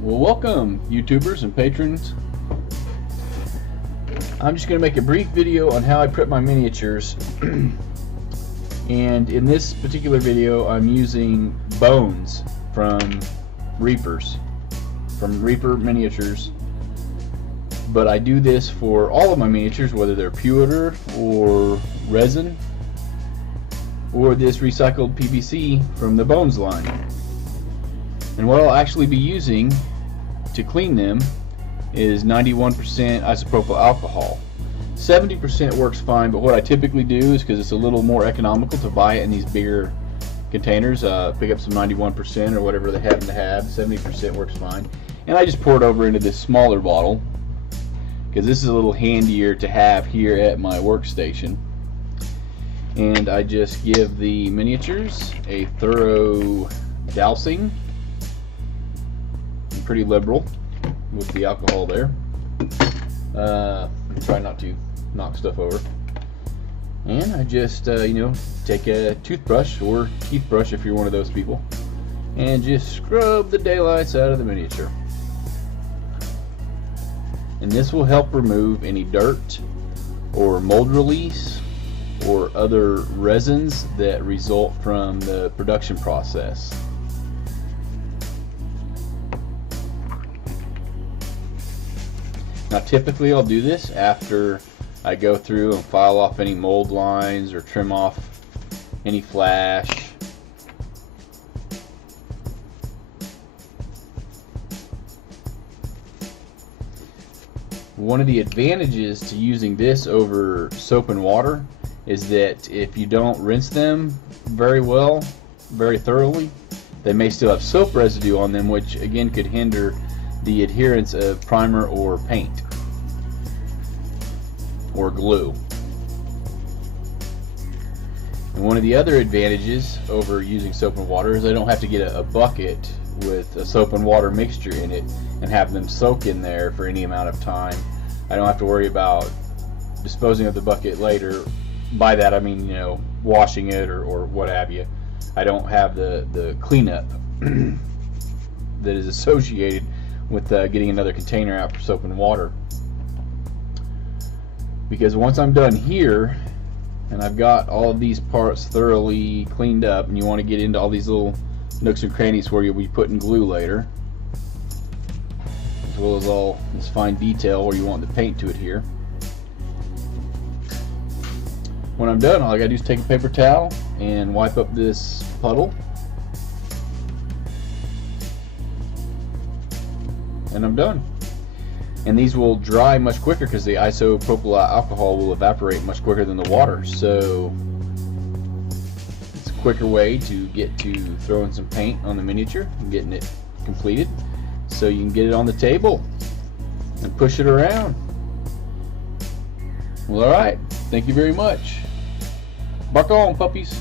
Well, welcome YouTubers and patrons. I'm just going to make a brief video on how I prep my miniatures. And in this particular video I'm using bones from Reapers, from Reaper miniatures. But I do this for all of my miniatures, whether they're pewter or resin or this recycled PVC from the Bones line. And what I'll actually be using to clean them is 91% isopropyl alcohol. 70% works fine, but what I typically do is, because it's a little more economical to buy it in these bigger containers, pick up some 91% or whatever they happen to have. 70% works fine. And I just pour it over into this smaller bottle because this is a little handier to have here at my workstation. And I just give the miniatures a thorough dousing. I'm pretty liberal with the alcohol there. Try not to knock stuff over. And I just, take a toothbrush or teeth brush if you're one of those people, and just scrub the daylights out of the miniature. And this will help remove any dirt or mold release or other resins that result from the production process. Now typically I'll do this after I go through and file off any mold lines or trim off any flash. One of the advantages to using this over soap and water is that if you don't rinse them very well, very thoroughly, they may still have soap residue on them, which again could hinder the adherence of primer or paint or glue. And one of the other advantages over using soap and water is I don't have to get a bucket with a soap and water mixture in it and have them soak in there for any amount of time. I don't have to worry about disposing of the bucket later. By that I mean, washing it or what have you. I don't have the cleanup that is associated with getting another container out for soap and water. Because once I'm done here and I've got all of these parts thoroughly cleaned up, and you want to get into all these little nooks and crannies where you'll be putting glue later, as well as all this fine detail where you want the paint to adhere. When I'm done, all I gotta do is take a paper towel and wipe up this puddle, and I'm done. And these will dry much quicker because the isopropyl alcohol will evaporate much quicker than the water, so it's a quicker way to get to throwing some paint on the miniature and getting it completed, so you can get it on the table and push it around. Well, alright, thank you very much. Bark on, puppies.